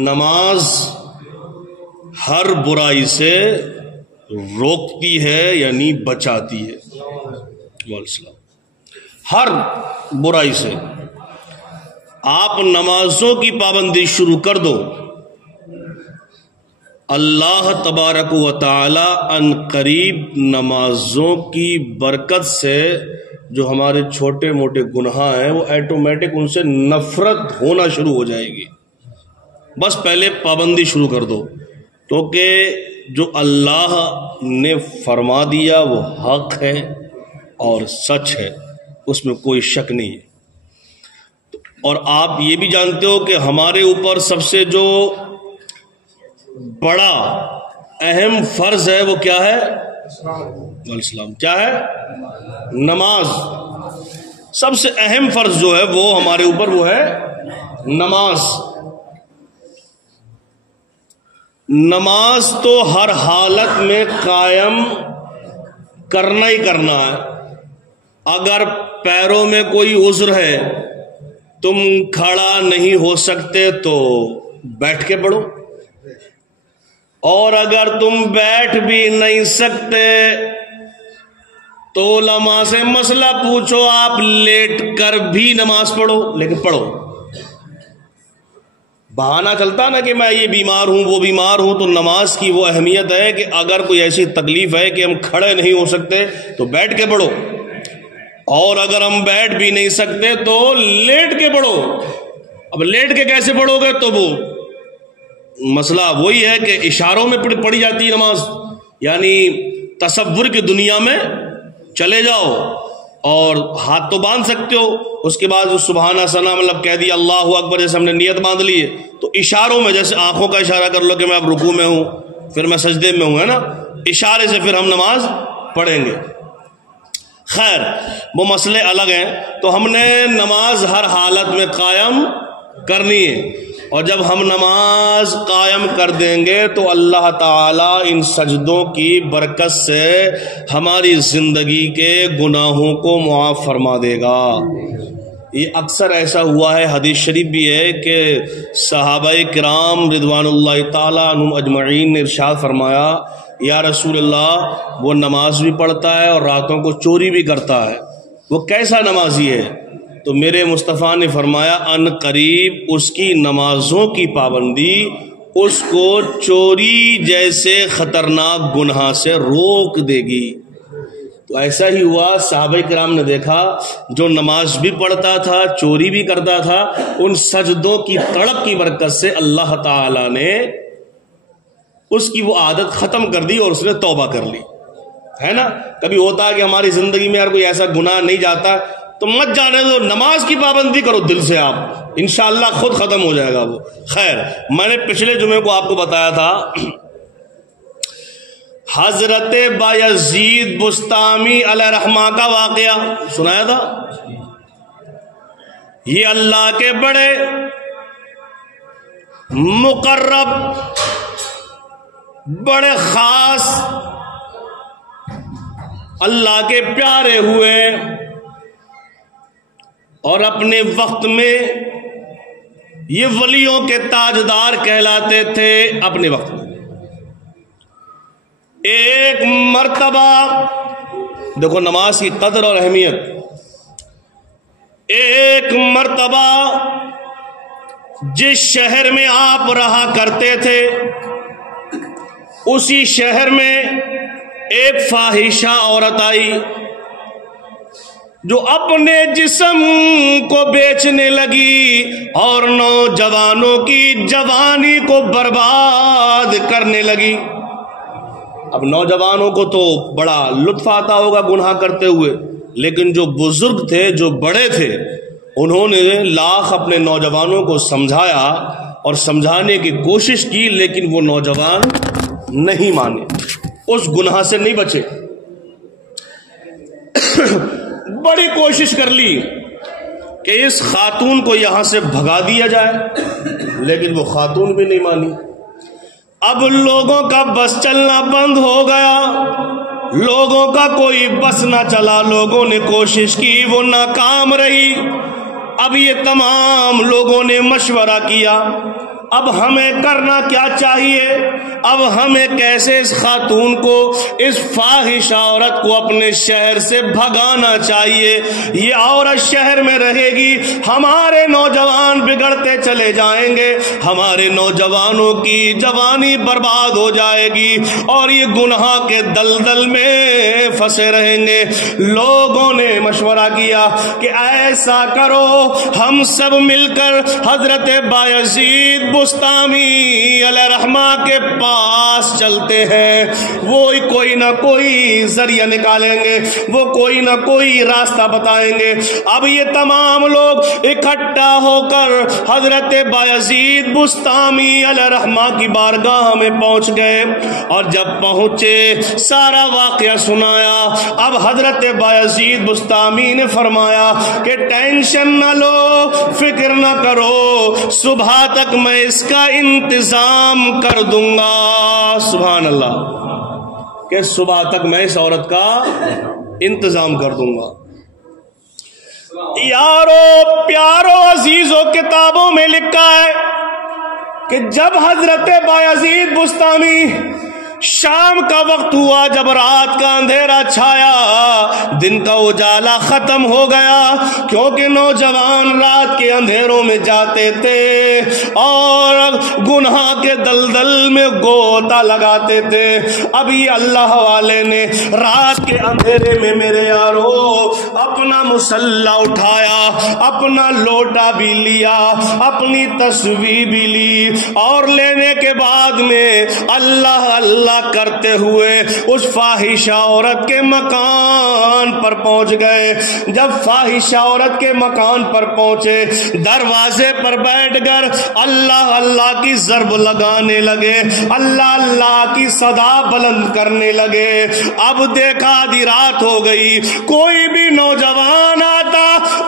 نماز ہر برائی سے روکتی ہے یعنی بچاتی ہے. ہر برائی سے. آپ نمازوں کی پابندی شروع کر دو، اللہ تبارک و تعالی ان قریب نمازوں کی برکت سے جو ہمارے چھوٹے موٹے گناہ ہیں وہ ایٹومیٹک ان سے نفرت ہونا شروع ہو جائے گی. بس پہلے پابندی شروع کر دو، کیونکہ جو اللہ نے فرما دیا وہ حق ہے اور سچ ہے، اس میں کوئی شک نہیں ہے. اور آپ یہ بھی جانتے ہو کہ ہمارے اوپر سب سے جو بڑا اہم فرض ہے وہ کیا ہے؟ السلام. کیا ہے؟ نماز. سب سے اہم فرض جو ہے وہ ہمارے اوپر وہ ہے نماز. نماز تو ہر حالت میں قائم کرنا ہی کرنا ہے. اگر پیروں میں کوئی عذر ہے، تم کھڑا نہیں ہو سکتے تو بیٹھ کے پڑھو، اور اگر تم بیٹھ بھی نہیں سکتے تو علماء سے مسئلہ پوچھو، آپ لیٹ کر بھی نماز پڑھو، لیکن پڑھو. بہانہ چلتا نا کہ میں یہ بیمار ہوں وہ بیمار ہوں، تو نماز کی وہ اہمیت ہے کہ اگر کوئی ایسی تکلیف ہے کہ ہم کھڑے نہیں ہو سکتے تو بیٹھ کے پڑھو، اور اگر ہم بیٹھ بھی نہیں سکتے تو لیٹ کے پڑھو. اب لیٹ کے کیسے پڑھو گے؟ تو وہ مسئلہ وہی ہے کہ اشاروں میں پڑھی جاتی ہے نماز، یعنی تصور کی دنیا میں چلے جاؤ اور ہاتھ تو باندھ سکتے ہو، اس کے بعد سبحانہ ثنا مطلب کہہ دیا اللہ اکبر، جیسے ہم نے نیت باندھ لی ہے تو اشاروں میں جیسے آنکھوں کا اشارہ کر لو کہ میں اب رکوع میں ہوں، پھر میں سجدے میں ہوں، ہے نا، اشارے سے پھر ہم نماز پڑھیں گے. خیر وہ مسئلے الگ ہیں. تو ہم نے نماز ہر حالت میں قائم کرنی ہے، اور جب ہم نماز قائم کر دیں گے تو اللہ تعالی ان سجدوں کی برکت سے ہماری زندگی کے گناہوں کو معاف فرما دے گا. یہ اکثر ایسا ہوا ہے، حدیث شریف بھی ہے کہ صحابہ کرام رضوان اللہ تعالی عنہم اجمعین نے ارشاد فرمایا، یا رسول اللہ وہ نماز بھی پڑھتا ہے اور راتوں کو چوری بھی کرتا ہے، وہ کیسا نمازی ہے؟ تو میرے مصطفیٰ نے فرمایا ان قریب اس کی نمازوں کی پابندی اس کو چوری جیسے خطرناک گناہ سے روک دے گی. تو ایسا ہی ہوا، صحابہ کرام نے دیکھا جو نماز بھی پڑھتا تھا چوری بھی کرتا تھا، ان سجدوں کی تڑپ کی برکت سے اللہ تعالی نے اس کی وہ عادت ختم کر دی اور اس نے توبہ کر لی. ہے نا، کبھی ہوتا ہے کہ ہماری زندگی میں اگر کوئی ایسا گناہ نہیں جاتا تو مت جانے دو، نماز کی پابندی کرو دل سے، آپ انشاءاللہ خود ختم ہو جائے گا وہ. خیر میں نے پچھلے جمعے کو آپ کو بتایا تھا حضرت بایزید بستامی علیہ رحمہ کا واقعہ سنایا تھا. یہ اللہ کے بڑے مقرب بڑے خاص اللہ کے پیارے ہوئے، اور اپنے وقت میں یہ ولیوں کے تاجدار کہلاتے تھے. اپنے وقت میں ایک مرتبہ دیکھو نماز کی قدر اور اہمیت. ایک مرتبہ جس شہر میں آپ رہا کرتے تھے اسی شہر میں ایک فاحشہ عورت آئی جو اپنے جسم کو بیچنے لگی اور نوجوانوں کی جوانی کو برباد کرنے لگی. اب نوجوانوں کو تو بڑا لطف آتا ہوگا گناہ کرتے ہوئے، لیکن جو بزرگ تھے جو بڑے تھے انہوں نے لاکھ اپنے نوجوانوں کو سمجھایا اور سمجھانے کی کوشش کی، لیکن وہ نوجوان نہیں مانے، اس گناہ سے نہیں بچے. بڑی کوشش کر لی کہ اس خاتون کو یہاں سے بھگا دیا جائے، لیکن وہ خاتون بھی نہیں مانی. اب لوگوں کا بس چلنا بند ہو گیا، لوگوں کا کوئی بس نہ چلا، لوگوں نے کوشش کی وہ ناکام رہی. اب یہ تمام لوگوں نے مشورہ کیا اب ہمیں کرنا کیا چاہیے؟ اب ہمیں کیسے اس خاتون کو، اس فاحش عورت کو اپنے شہر سے بھگانا چاہیے؟ یہ عورت شہر میں رہے گی، ہمارے نوجوان بگڑتے چلے جائیں گے، ہمارے نوجوانوں کی جوانی برباد ہو جائے گی اور یہ گناہ کے دلدل میں پھنسے رہیں گے۔ لوگوں نے مشورہ کیا کہ ایسا کرو، ہم سب مل کر حضرت بایزید بسطامی علیہ رحمہ کے پاس چلتے ہیں، وہ کوئی نہ کوئی ذریعہ نکالیں گے، وہ کوئی نہ کوئی راستہ بتائیں گے۔ اب یہ تمام لوگ اکٹھا ہو کر حضرت بایزید بسطامی علیہ رحمہ کی بارگاہ میں پہنچ گئے، اور جب پہنچے سارا واقعہ سنایا۔ اب حضرت بایزید بسطامی نے فرمایا کہ ٹینشن نہ لو، فکر نہ کرو، صبح تک میں اس کا انتظام کر دوں گا۔ سبحان اللہ، کہ صبح تک میں اس عورت کا انتظام کر دوں گا۔ یارو پیارو عزیزو، کتابوں میں لکھا ہے کہ جب حضرت بایزید بسطامی شام کا وقت ہوا، جب رات کا اندھیرا چھایا، دن کا اجالا ختم ہو گیا، کیونکہ نوجوان رات کے اندھیروں میں جاتے تھے اور گناہ کے دلدل میں گوتا لگاتے تھے۔ ابھی اللہ والے نے رات کے اندھیرے میں میرے یارو اپنا مسلح اٹھایا، اپنا لوٹا بھی لیا، اپنی تسبیح بھی لی، اور لینے کے بعد میں اللہ اللہ کرتے ہوئے اس فاحشہ عورت کے مکان پر پہنچ گئے۔ جب فاحشہ عورت کے مکان پر پہنچے، دروازے پر بیٹھ کر اللہ اللہ کی ضرب لگانے لگے، اللہ اللہ کی صدا بلند کرنے لگے۔ اب دیکھا آدھی رات ہو گئی، کوئی بھی نوجوان آتا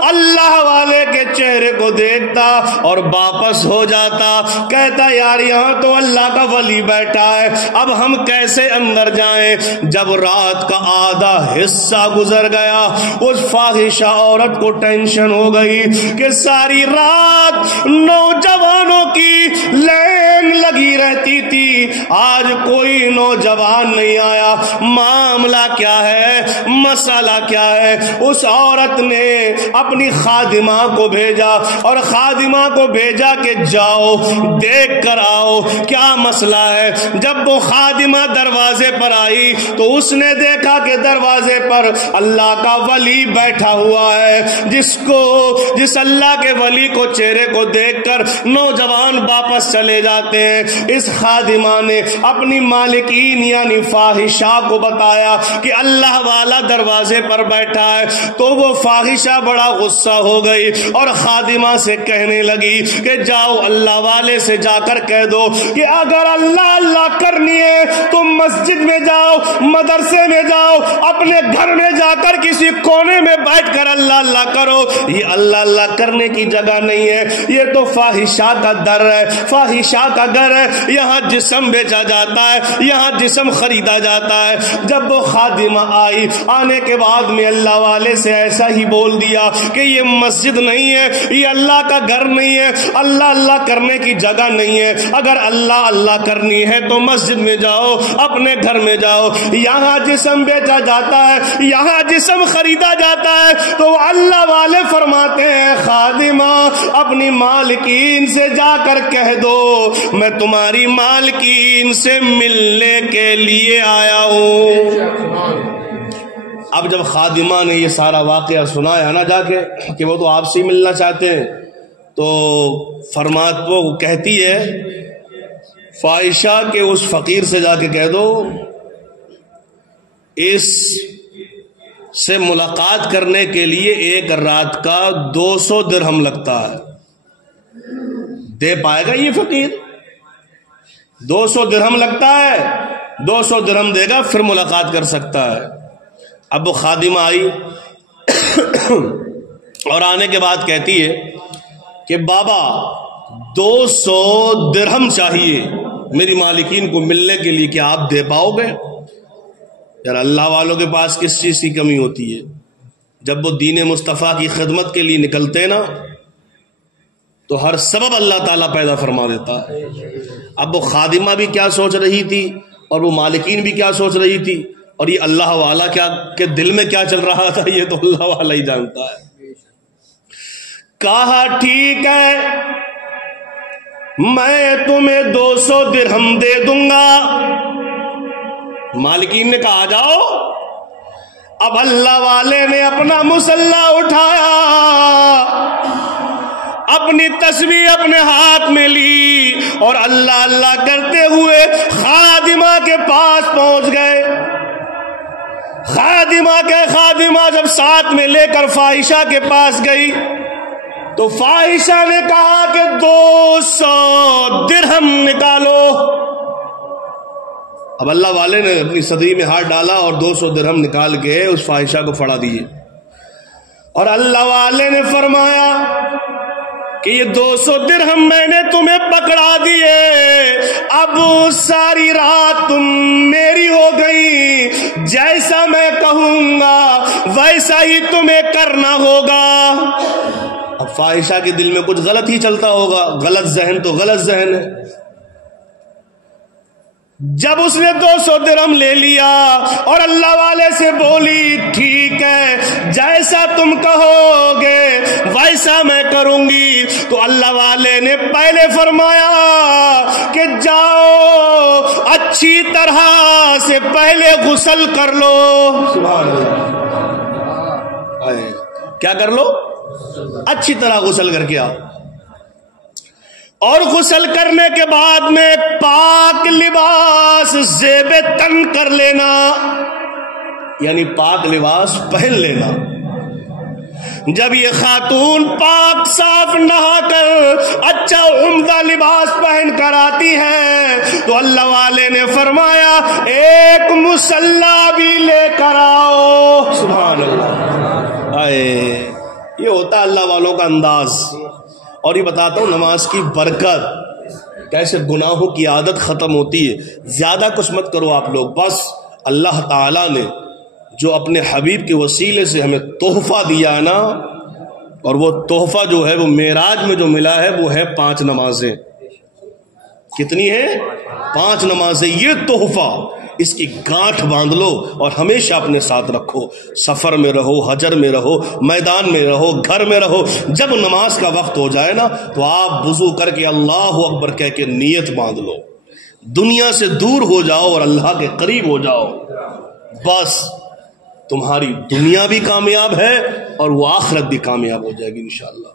اللہ والے کے چہرے کو دیکھتا اور واپس ہو جاتا، کہتا یار یہاں تو اللہ کا ولی بیٹھا ہے، اب ہم کیسے اندر جائیں؟ جب رات کا آدھا حصہ گزر گیا، اس فاحشہ عورت کو ٹینشن ہو گئی کہ ساری رات نوجوانوں کی لائن لگی رہتی تھی، آج کوئی نوجوان نہیں آیا، معاملہ کیا ہے، مسئلہ کیا ہے؟ اس عورت نے اپنی خادمہ کو بھیجا اور خادمہ کو بھیجا کہ جاؤ دیکھ کر آؤ کیا مسئلہ ہے۔ جب وہ خادمہ دروازے پر آئی تو اس نے دیکھا کہ دروازے پر اللہ کا ولی بیٹھا ہوا ہے، جس اللہ کے ولی کو چہرے کو دیکھ کر نوجوان واپس چلے جاتے ہیں۔ اس خادمہ نے اپنی مالکین یعنی فاحشہ کو بتایا کہ اللہ والا دروازے پر بیٹھا ہے، تو وہ فاحشہ بڑا غصہ ہو گئی اور خادمہ سے کہنے لگی کہ جاؤ اللہ والے سے جا کر کہہ دو کہ اگر اللہ اللہ کرنی ہے تم مسجد میں جاؤ، مدرسے میں جاؤ، اپنے گھر میں جا کر کسی کونے میں بیٹھ کر اللہ اللہ کرو، یہ اللہ اللہ کرنے کی جگہ نہیں ہے، یہ تو فاحشہ کا در ہے، فاحشہ کا گھر ہے، یہاں جسم بیچا جاتا ہے، یہاں جسم خریدا جاتا ہے۔ جب وہ خادمہ آئی، آنے کے بعد میں اللہ والے سے ایسا ہی بول دیا کہ یہ مسجد نہیں ہے، یہ اللہ کا گھر نہیں ہے، اللہ اللہ کرنے کی جگہ نہیں ہے، اگر اللہ اللہ کرنی ہے تو مسجد میں جاؤ، اپنے گھر میں جاؤ، یہاں جسم بیچا جاتا ہے، یہاں جسم خریدا جاتا ہے۔ تو اللہ والے فرماتے ہیں خادمہ اپنی مالکین سے جا کر کہہ دو میں تمہاری مالکین سے ملنے کے لیے آیا ہوں۔ اب جب خادمہ نے یہ سارا واقعہ سنایا نا جا کے کہ وہ تو آپ سے ملنا چاہتے ہیں، تو فرمات وہ کہتی ہے فاحشہ کے اس فقیر سے جا کے کہہ دو اس سے ملاقات کرنے کے لیے ایک رات کا 200 درہم لگتا ہے، دے پائے گا یہ فقیر؟ 200 درہم لگتا ہے، 200 درہم دے گا پھر ملاقات کر سکتا ہے۔ اب وہ خادمہ آئی اور آنے کے بعد کہتی ہے کہ بابا 200 درہم چاہیے میری مالکین کو ملنے کے لیے، کیا آپ دے پاؤ گے؟ یار اللہ والوں کے پاس کس چیز کی کمی ہوتی ہے؟ جب وہ دین مصطفیٰ کی خدمت کے لیے نکلتے نا تو ہر سبب اللہ تعالیٰ پیدا فرما دیتا ہے۔ اب وہ خادمہ بھی کیا سوچ رہی تھی اور وہ مالکین بھی کیا سوچ رہی تھی اور یہ اللہ والا کیا کہ دل میں کیا چل رہا تھا، یہ تو اللہ والا ہی جانتا ہے۔ کہا ٹھیک ہے میں تمہیں 200 درہم دے دوں گا۔ مالکین نے کہا جاؤ۔ اب اللہ والے نے اپنا مسلح اٹھایا، اپنی تسبیح اپنے ہاتھ میں لی اور اللہ اللہ کرتے ہوئے خادمہ کے پاس پہنچ گئے۔ خادمہ جب ساتھ میں لے کر فاحشہ کے پاس گئی تو فاحشہ نے کہا کہ 200 درہم نکالو۔ اب اللہ والے نے اپنی صدری میں ہاتھ ڈالا اور 200 درہم نکال کے اس فاحشہ کو پھڑا دیے، اور اللہ والے نے فرمایا کہ یہ 200 درہم میں نے تمہیں پکڑا دیے، اب ساری رات تم میری ہو گئی، جیسا میں کہوں گا ویسا ہی تمہیں کرنا ہوگا۔ اب فاحشہ کے دل میں کچھ غلط ہی چلتا ہوگا، غلط ذہن تو غلط ذہن ہے۔ جب اس نے 200 درہم لے لیا اور اللہ والے سے بولی ٹھیک ہے جیسا تم کہو گے ویسا میں کروں گی، تو اللہ والے نے پہلے فرمایا کہ جاؤ اچھی طرح سے پہلے غسل کر لو۔ سبحان اللہ، کیا کر لو؟ اچھی طرح غسل کر کے آؤ، اور غسل کرنے کے بعد میں پاک لباس زیب تن کر لینا، یعنی پاک لباس پہن لینا۔ جب یہ خاتون پاک صاف نہا کر اچھا عمدہ لباس پہن کر آتی ہے تو اللہ والے نے فرمایا ایک مصلی بھی لے کر آؤ۔ سبحان اللہ، یہ ہوتا اللہ والوں کا انداز۔ اور یہ بتاتا ہوں نماز کی برکت کیسے گناہوں کی عادت ختم ہوتی ہے۔ زیادہ کچھ مت کرو آپ لوگ، بس اللہ تعالیٰ نے جو اپنے حبیب کے وسیلے سے ہمیں تحفہ دیا ہے نا، اور وہ تحفہ جو ہے وہ معراج میں جو ملا ہے وہ ہے 5 نمازیں۔ کتنی ہیں؟ 5 نمازیں۔ یہ تحفہ اس کی گانٹھ باندھ لو اور ہمیشہ اپنے ساتھ رکھو، سفر میں رہو، حجر میں رہو، میدان میں رہو، گھر میں رہو، جب نماز کا وقت ہو جائے نا تو آپ وضو کر کے اللہ اکبر کہہ کے نیت باندھ لو، دنیا سے دور ہو جاؤ اور اللہ کے قریب ہو جاؤ، بس تمہاری دنیا بھی کامیاب ہے اور وہ آخرت بھی کامیاب ہو جائے گی انشاءاللہ۔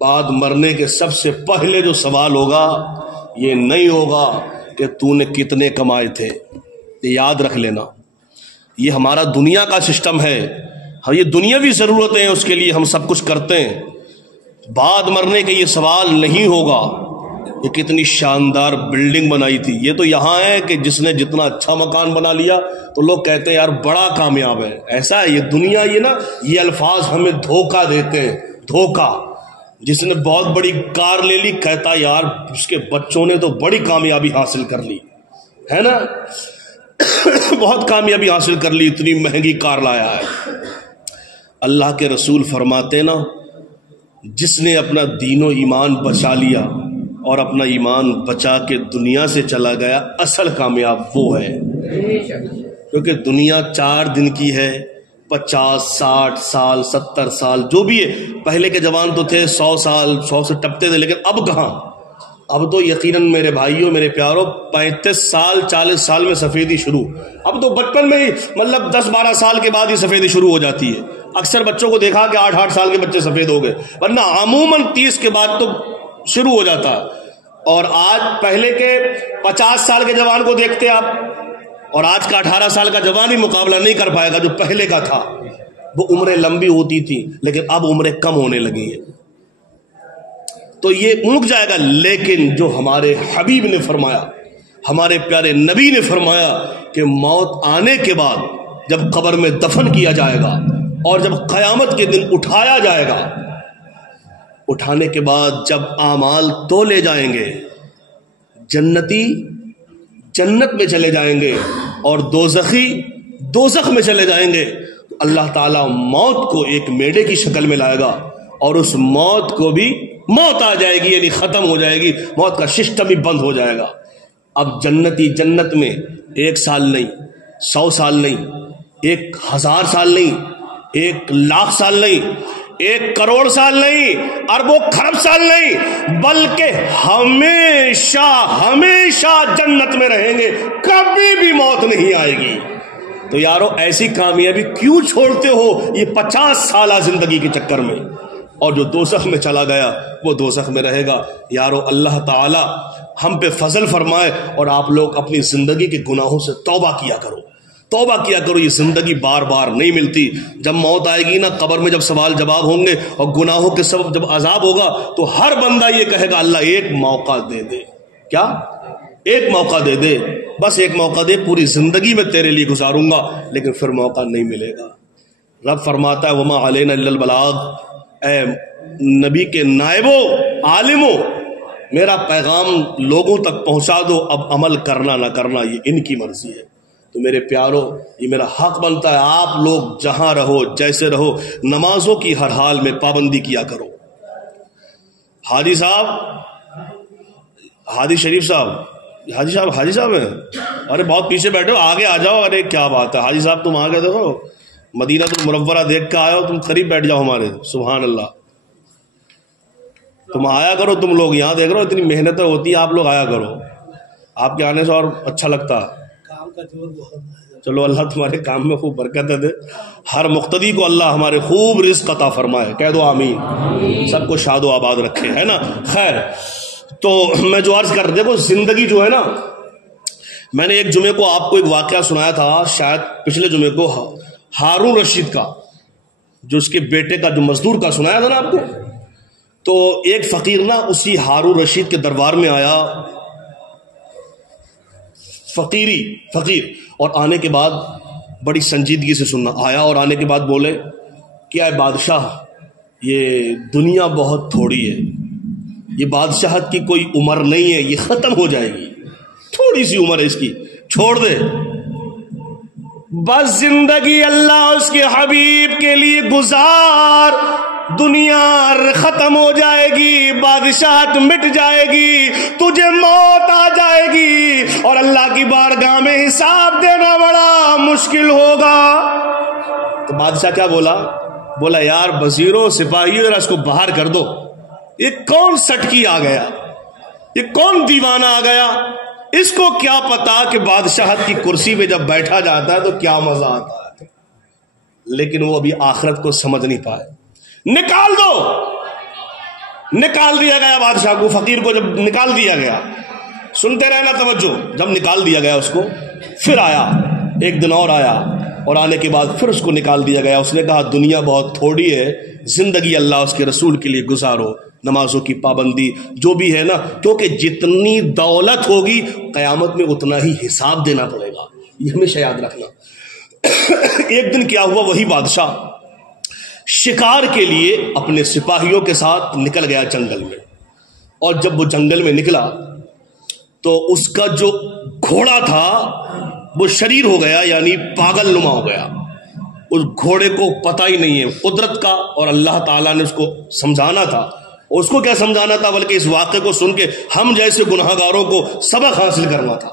بعد مرنے کے سب سے پہلے جو سوال ہوگا یہ نہیں ہوگا کہ تو نے کتنے کمائے تھے، یہ یاد رکھ لینا۔ یہ ہمارا دنیا کا سسٹم ہے، یہ دنیاوی ضرورتیں ہیں، اس کے لیے ہم سب کچھ کرتے ہیں۔ بعد مرنے کے یہ سوال نہیں ہوگا یہ کتنی شاندار بلڈنگ بنائی تھی۔ یہ تو یہاں ہے کہ جس نے جتنا اچھا مکان بنا لیا تو لوگ کہتے ہیں یار بڑا کامیاب ہے۔ ایسا ہے یہ دنیا، یہ نا یہ الفاظ ہمیں دھوکہ دیتے ہیں، دھوکہ۔ جس نے بہت بڑی کار لے لی کہتا یار اس کے بچوں نے تو بڑی کامیابی حاصل کر لی ہے نا، بہت کامیابی حاصل کر لی، اتنی مہنگی کار لایا ہے۔ اللہ کے رسول فرماتے نا جس نے اپنا دین و ایمان بچا لیا اور اپنا ایمان بچا کے دنیا سے چلا گیا، اصل کامیاب وہ ہے۔ کیونکہ دنیا 4 دن کی ہے، 50 60 سال 70 سال جو بھی ہے۔ پہلے کے جوان تو تھے 100 سال 100 سے ٹپتے تھے، لیکن اب کہاں، اب تو یقیناً میرے بھائیوں میرے پیاروں 35 سال 40 سال میں سفیدی شروع۔ اب تو بچپن میں ہی مطلب 10-12 سال کے بعد ہی سفیدی شروع ہو جاتی ہے۔ اکثر بچوں کو دیکھا کہ 8-8 سال کے بچے سفید ہو گئے، ورنہ عموماً 30 کے بعد تو شروع ہو جاتا ہے۔ اور آج پہلے کے 50 سال کے جوان کو دیکھتے آپ، اور آج کا 18 سال کا جوان بھی مقابلہ نہیں کر پائے گا جو پہلے کا تھا۔ وہ عمریں لمبی ہوتی تھی لیکن اب عمریں کم ہونے لگی ہیں، تو یہ اونک جائے گا۔ لیکن جو ہمارے حبیب نے فرمایا، ہمارے پیارے نبی نے فرمایا کہ موت آنے کے بعد جب قبر میں دفن کیا جائے گا اور جب قیامت کے دن اٹھایا جائے گا، اٹھانے کے بعد جب اعمال تولے جائیں گے، جنتی جنت میں چلے جائیں گے اور دوزخی دوزخ میں چلے جائیں گے، اللہ تعالیٰ موت کو ایک میڑے کی شکل میں لائے گا اور اس موت کو بھی موت آ جائے گی یعنی ختم ہو جائے گی، موت کا سسٹم ہی بند ہو جائے گا۔ اب جنتی جنت میں 1 سال نہیں، 100 سال نہیں، 1000 سال نہیں، 1,00,000 سال نہیں، 1 کروڑ سال نہیں، اربوں خرب سال نہیں، بلکہ ہمیشہ ہمیشہ جنت میں رہیں گے، کبھی بھی موت نہیں آئے گی۔ تو یارو ایسی کامیابی کیوں چھوڑتے ہو یہ 50 سالہ زندگی کے چکر میں؟ اور جو دوزخ میں چلا گیا وہ دوزخ میں رہے گا۔ یارو اللہ تعالی ہم پہ فضل فرمائے اور آپ لوگ اپنی زندگی کے گناہوں سے توبہ کیا کرو، توبہ کیا کرو۔ یہ زندگی بار بار نہیں ملتی۔ جب موت آئے گی نا، قبر میں جب سوال جواب ہوں گے اور گناہوں کے سبب جب عذاب ہوگا تو ہر بندہ یہ کہے گا اللہ ایک موقع دے دے، کیا ایک موقع دے دے، بس ایک موقع دے، پوری زندگی میں تیرے لیے گزاروں گا، لیکن پھر موقع نہیں ملے گا۔ رب فرماتا ہے وما علینا الا البلاغ، اے نبی کے نائبوں عالموں میرا پیغام لوگوں تک پہنچا دو، اب عمل کرنا نہ کرنا یہ ان کی مرضی ہے۔ تو میرے پیارو یہ میرا حق بنتا ہے آپ لوگ جہاں رہو جیسے رہو نمازوں کی ہر حال میں پابندی کیا کرو۔ حاجی صاحب، حاجی شریف صاحب، حاجی صاحب ہیں، ارے بہت پیچھے بیٹھے ہو، آگے آ جاؤ۔ ارے کیا بات ہے حاجی صاحب، تم آگے دیکھو، مدینہ المنورہ دیکھ کے آئے ہو، تم قریب بیٹھ جاؤ ہمارے۔ سبحان اللہ، تم آیا کرو، تم لوگ یہاں دیکھ رہے ہو اتنی محنتیں ہوتی ہیں، آپ لوگ آیا کرو، آپ کے آنے سے اور اچھا لگتا۔ کام کا زور بہت ہے، چلو اللہ تمہارے کام میں خوب برکت دے، ہر مقتدی کو اللہ ہمارے خوب رزق عطا فرمائے، کہہ دو آمین، سب کو شاد و آباد رکھے، ہے نا۔ خیر، تو میں جو عرض کر، دیکھو زندگی جو ہے نا، میں نے ایک جمعے کو آپ کو ایک واقعہ سنایا تھا، شاید پچھلے جمعے کو، ہارون رشید کا، جو اس کے بیٹے کا جو مزدور کا سنایا تھا نا آپ کو۔ تو ایک فقیر نا اسی ہارون رشید کے دربار میں آیا، فقیر، اور آنے کے بعد بڑی سنجیدگی سے سننا آیا، اور آنے کے بعد بولے کیا ہے بادشاہ، یہ دنیا بہت تھوڑی ہے، یہ بادشاہت کی کوئی عمر نہیں ہے، یہ ختم ہو جائے گی، تھوڑی سی عمر ہے اس کی، چھوڑ دے، بس زندگی اللہ اس کے حبیب کے لیے گزار، دنیا ختم ہو جائے گی، بادشاہت مٹ جائے گی، تجھے موت آ جائے گی اور اللہ کی بارگاہ میں حساب دینا بڑا مشکل ہوگا۔ تو بادشاہ کیا بولا یار وزیروں سپاہیوں ذرا اس کو باہر کر دو، یہ کون سٹکی آ گیا، یہ کون دیوانہ آ گیا، اس کو کیا پتا کہ بادشاہت کی کرسی پہ جب بیٹھا جاتا ہے تو کیا مزہ آتا ہے۔ لیکن وہ ابھی آخرت کو سمجھ نہیں پائے۔ نکال دو، نکال دیا گیا بادشاہ کو، فقیر کو جب نکال دیا گیا، سنتے رہنا توجہ، جب نکال دیا گیا اس کو، پھر آیا ایک دن اور آیا، اور آنے کے بعد پھر اس کو نکال دیا گیا۔ اس نے کہا دنیا بہت تھوڑی ہے، زندگی اللہ اس کے رسول کے لیے گزارو، نمازوں کی پابندی جو بھی ہے نا، کیونکہ جتنی دولت ہوگی قیامت میں اتنا ہی حساب دینا پڑے گا، یہ ہمیشہ یاد رکھنا۔ ایک دن کیا ہوا، وہی بادشاہ شکار کے لیے اپنے سپاہیوں کے ساتھ نکل گیا جنگل میں، اور جب وہ جنگل میں نکلا تو اس کا جو گھوڑا تھا وہ شریر ہو گیا، یعنی پاگل نما ہو گیا۔ اس گھوڑے کو پتہ ہی نہیں ہے قدرت کا، اور اللہ تعالیٰ نے اس کو سمجھانا تھا، اس کو کیا سمجھانا تھا بلکہ اس واقعے کو سن کے ہم جیسے گناہگاروں کو سبق حاصل کرنا تھا۔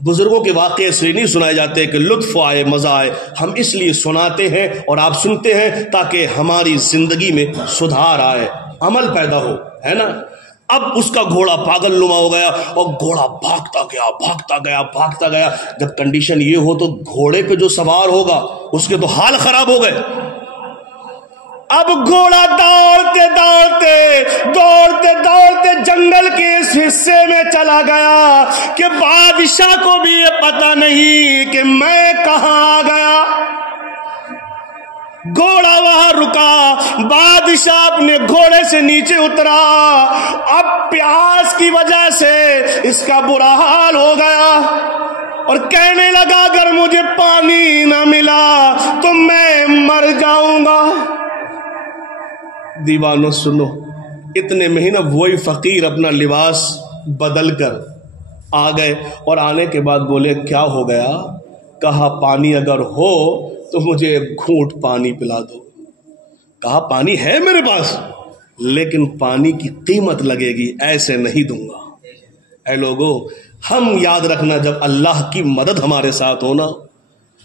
بزرگوں کے واقعے سے نہیں سنائے جاتے کہ لطف آئے، مزہ آئے، ہم اس لیے سناتے ہیں اور آپ سنتے ہیں تاکہ ہماری زندگی میں سدھار آئے، عمل پیدا ہو، ہے نا۔ اب اس کا گھوڑا پاگل نما ہو گیا، اور گھوڑا بھاگتا گیا۔ جب کنڈیشن یہ ہو تو گھوڑے پہ جو سوار ہوگا اس کے تو حال خراب ہو گئے۔ اب گھوڑا دوڑتے جنگل کے اس حصے میں چلا گیا کہ بادشاہ کو بھی یہ پتہ نہیں کہ میں کہاں آ گیا۔ گھوڑا وہاں رکا، بادشاہ اپنے گھوڑے سے نیچے اترا، اب پیاس کی وجہ سے اس کا برا حال ہو گیا، اور کہنے لگا اگر مجھے پانی نہ ملا تو میں مر جاؤں گا۔ دیوانوں سنو، اتنے مہینہ وہی فقیر اپنا لباس بدل کر آ گئے، اور آنے کے بعد بولے کیا ہو گیا؟ کہا پانی اگر ہو تو مجھے ایک گھونٹ پانی پلا دو۔ کہا پانی ہے میرے پاس، لیکن پانی کی قیمت لگے گی، ایسے نہیں دوں گا۔ اے لوگو، ہم یاد رکھنا، جب اللہ کی مدد ہمارے ساتھ ہونا،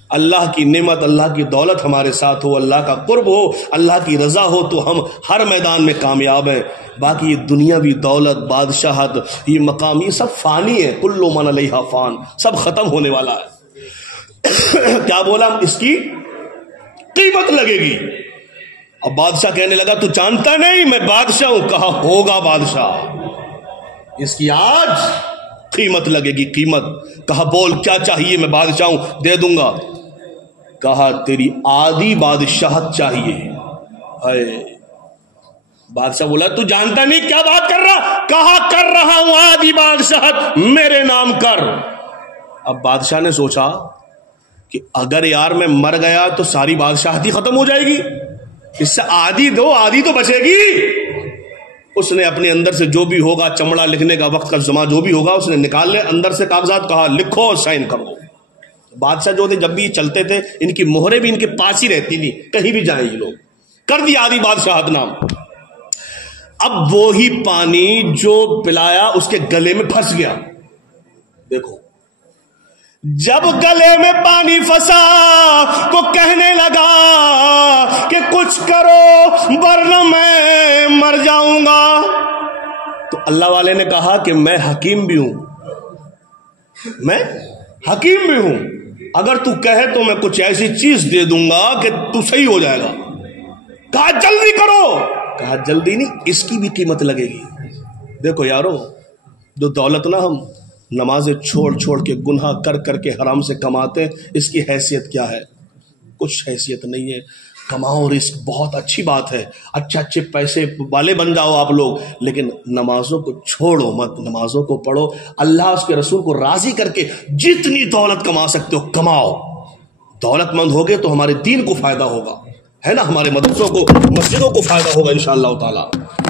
اللہ کی نعمت، اللہ کی دولت ہمارے ساتھ ہو، اللہ کا قرب ہو، اللہ کی رضا ہو، تو ہم ہر میدان میں کامیاب ہیں۔ باقی یہ دنیاوی دولت، بادشاہت، یہ مقام، یہ سب فانی ہے، کل من علیہا فان، سب ختم ہونے والا ہے۔ کیا بولا؟ اس کی قیمت لگے گی۔ اب بادشاہ کہنے لگا تو جانتا نہیں میں بادشاہ ہوں؟ کہا ہوگا بادشاہ، اس کی آج قیمت لگے گی، قیمت۔ کہا بول کیا چاہیے؟ میں بادشاہ ہوں، دے دوں گا۔ کہا تیری آدھی بادشاہت چاہیے۔ اے بادشاہ بولا تو جانتا نہیں کیا بات کر رہا؟ کہا کر رہا ہوں، آدھی بادشاہت میرے نام کر۔ اب بادشاہ نے سوچا کہ اگر یار میں مر گیا تو ساری بادشاہتی ختم ہو جائے گی، اس سے آدھی دو، آدھی تو بچے گی۔ اس نے اپنے اندر سے جو بھی ہوگا، چمڑا لکھنے کا وقت کا زمان جو بھی ہوگا، اس نے نکال لے اندر سے کاغذات، کہا لکھو اور سائن کرو۔ بادشاہ جو تھے جب بھی چلتے تھے ان کی مہریں بھی ان کے پاس ہی رہتی تھی، کہیں بھی جائیں یہ لوگ۔ کر دیا آدھی بادشاہت نام۔ اب وہی پانی جو پلایا اس کے گلے میں پھنس گیا۔ دیکھو، جب گلے میں پانی پھنسا تو کہنے لگا کہ کچھ کرو ورنہ میں مر جاؤں گا۔ تو اللہ والے نے کہا کہ میں حکیم بھی ہوں، میں حکیم بھی ہوں، اگر تو کہے تو میں کچھ ایسی چیز دے دوں گا کہ تو صحیح ہو جائے گا۔ کہا جلدی کرو۔ کہا جلدی نہیں، اس کی بھی قیمت لگے گی۔ دیکھو یارو، جو دولت نہ ہم نمازیں چھوڑ چھوڑ کے، گناہ کر کر کے حرام سے کماتے ہیں، اس کی حیثیت کیا ہے؟ کچھ حیثیت نہیں ہے۔ کماؤ، رزق بہت اچھی بات ہے، اچھے پیسے والے بن جاؤ آپ لوگ، لیکن نمازوں کو چھوڑو مت، نمازوں کو پڑھو، اللہ اس کے رسول کو راضی کر کے جتنی دولت کما سکتے ہو کماؤ۔ دولت مند ہوگے تو ہمارے دین کو فائدہ ہوگا، ہے نا، ہمارے مدرسوں کو، مسجدوں کو فائدہ ہوگا انشاءاللہ تعالی،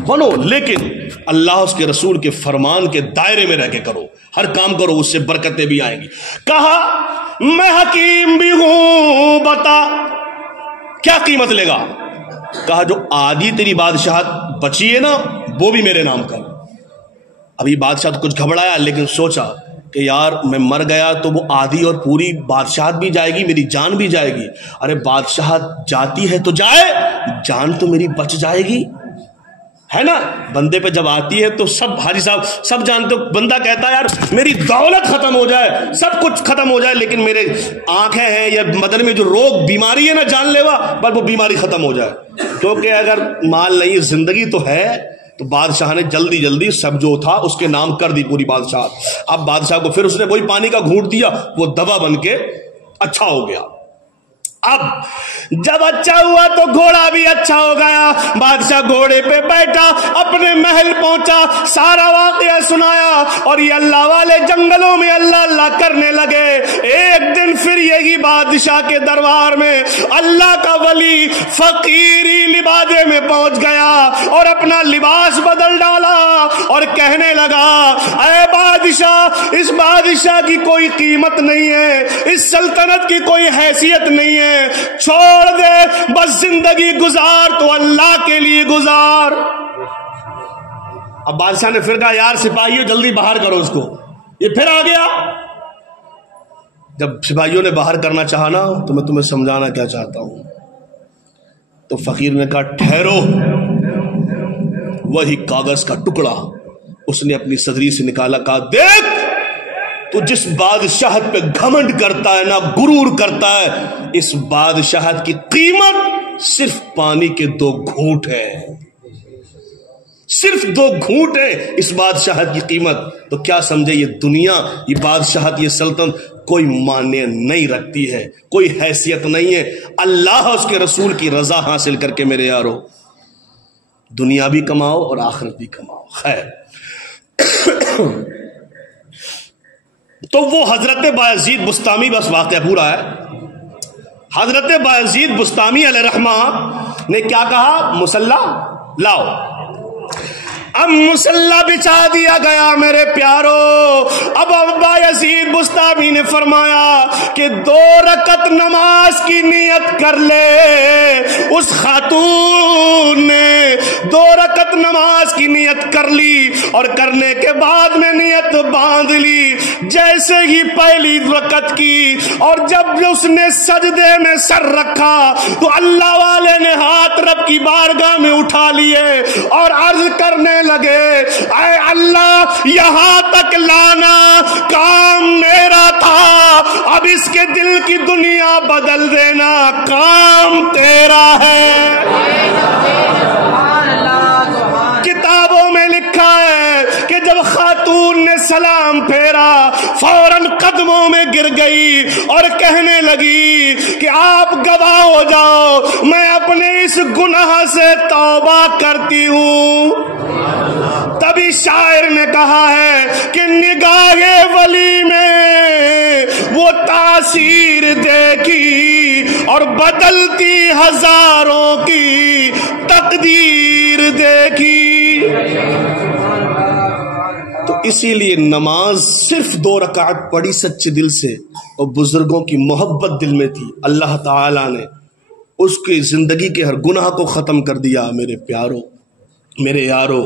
بنو، لیکن اللہ اس کے رسول کے فرمان کے دائرے میں رہ کے کرو، ہر کام کرو، اس سے برکتیں بھی آئیں گی۔ کہا میں حکیم بھی ہوں، بتا کیا قیمت لے گا؟ کہا جو آدھی تیری بادشاہت بچی ہے نا وہ بھی میرے نام کر۔ ابھی بادشاہ تو کچھ گھبرایا، لیکن سوچا کہ یار میں مر گیا تو وہ آدھی اور پوری بادشاہت بھی جائے گی، میری جان بھی جائے گی۔ ارے بادشاہت جاتی ہے تو جائے، جان تو میری بچ جائے گی، ہے نا۔ بندے پہ جب آتی ہے تو سب، حاجی صاحب سب جانتے ہو، بندہ کہتا ہے یار میری دولت ختم ہو جائے، سب کچھ ختم ہو جائے، لیکن میرے آنکھیں ہیں یا بدن میں جو روگ بیماری ہے نا جان لیوا، پر وہ بیماری ختم ہو جائے۔ کیونکہ اگر مال نہیں، زندگی تو ہے۔ تو بادشاہ نے جلدی جلدی سب جو تھا اس کے نام کر دی پوری بادشاہت۔ اب بادشاہ کو پھر اس نے وہی پانی کا گھونٹ دیا، وہ دوا بن کے اچھا ہو گیا۔ اب جب اچھا ہوا تو گھوڑا بھی اچھا ہو گیا۔ بادشاہ گھوڑے پہ بیٹھا، اپنے محل پہنچا، سارا واقعہ سنایا، اور یہ اللہ والے جنگلوں میں اللہ اللہ کرنے لگے۔ ایک دن پھر یہی بادشاہ کے دربار میں اللہ کا ولی فقیری لبادے میں پہنچ گیا اور اپنا لباس بدل ڈالا اور کہنے لگا اے بادشاہ، اس بادشاہ کی کوئی قیمت نہیں ہے، اس سلطنت کی کوئی حیثیت نہیں ہے، چھوڑ دے، بس زندگی گزار تو اللہ کے لیے گزار۔ اب بادشاہ نے پھر کہا یار سپاہیوں جلدی باہر کرو اس کو، یہ پھر آ گیا۔ جب سپاہیوں نے باہر کرنا چاہا نا تو میں تمہیں سمجھانا کیا چاہتا ہوں، تو فقیر نے کہا ٹھہرو۔ وہی کاغذ کا ٹکڑا اس نے اپنی صدری سے نکالا، کہا دیکھ تو جس بادشاہت پہ گھمنڈ کرتا ہے نا، غرور کرتا ہے، اس بادشاہت کی قیمت صرف پانی کے 2 گھونٹ ہے، صرف 2 گھونٹ ہے اس بادشاہت کی قیمت۔ تو کیا سمجھے یہ دنیا، یہ بادشاہت، یہ سلطنت کوئی معنی نہیں رکھتی ہے، کوئی حیثیت نہیں ہے۔ اللہ اس کے رسول کی رضا حاصل کر کے میرے یارو دنیا بھی کماؤ اور آخرت بھی کماؤ۔ خیر، تو وہ حضرت بایزید بستامی، بس واقعہ پورا ہے، حضرت بایزید بستامی علیہ رحمہ نے کیا کہا؟ مسلح لاؤ۔ اب مسلح بچھا دیا گیا میرے پیارو. اب ابا یزید بستامی نے فرمایا کہ 2 رکعت نماز کی نیت کر لے. اس خاتون نے 2 رکعت نماز کی نیت کر لی اور کرنے کے بعد میں نیت باندھ لی. جیسے ہی پہلی رکعت کی اور جب اس نے سجدے میں سر رکھا تو اللہ والے نے ہاتھ رب کی بارگاہ میں اٹھا لیے اور عرض کرنے لگے اے اللہ یہاں تک لانا کام میرا تھا, اب اس کے دل کی دنیا بدل دینا کام تیرا ہے. کتابوں میں لکھا ہے کہ جب خاتون نے سلام پھیرا فوراً قدموں میں گر گئی اور کہنے لگی کہ آپ گواہ ہو جاؤ میں اپنے اس گناہ سے توبہ کرتی ہوں. تبھی شاعر نے کہا ہے کہ نگاہ ولی میں وہ تاثیر دیکھی اور بدلتی ہزاروں کی تقدیر دیکھی. تو اسی لیے نماز صرف 2 رکعت پڑھی سچے دل سے اور بزرگوں کی محبت دل میں تھی. اللہ تعالیٰ نے اس کی زندگی کے ہر گناہ کو ختم کر دیا. میرے پیارو میرے یارو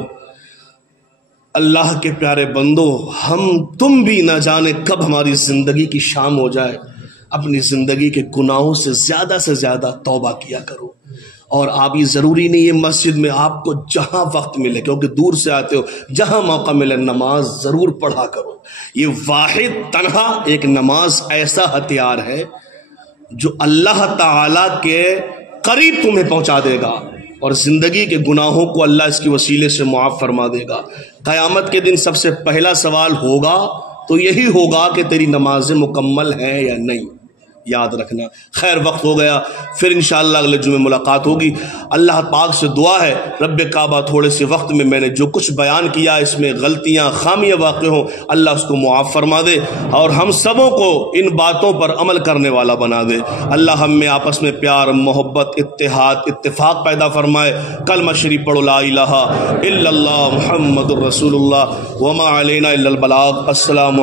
اللہ کے پیارے بندو, ہم تم بھی نہ جانے کب ہماری زندگی کی شام ہو جائے. اپنی زندگی کے گناہوں سے زیادہ توبہ کیا کرو. اور آپ یہ ضروری نہیں ہے مسجد میں آپ کو جہاں وقت ملے, کیونکہ دور سے آتے ہو, جہاں موقع ملے نماز ضرور پڑھا کرو. یہ واحد تنہا ایک نماز ایسا ہتھیار ہے جو اللہ تعالی کے قریب تمہیں پہنچا دے گا اور زندگی کے گناہوں کو اللہ اس کی وسیلے سے معاف فرما دے گا. قیامت کے دن سب سے پہلا سوال ہوگا تو یہی ہوگا کہ تیری نمازیں مکمل ہیں یا نہیں. یاد رکھنا. خیر وقت ہو گیا, پھر انشاءاللہ اگلے جمعے ملاقات ہوگی. اللہ پاک سے دعا ہے رب کعبہ تھوڑے سے وقت میں میں نے جو کچھ بیان کیا اس میں غلطیاں خامیاں واقع ہوں اللہ اس کو معاف فرما دے اور ہم سبوں کو ان باتوں پر عمل کرنے والا بنا دے. اللہ ہم میں آپس میں پیار محبت اتحاد اتفاق پیدا فرمائے. کلمہ شریف پڑھو لا الہ الا اللہ محمد الرسول اللہ وما علینا الا البلاغ. السلام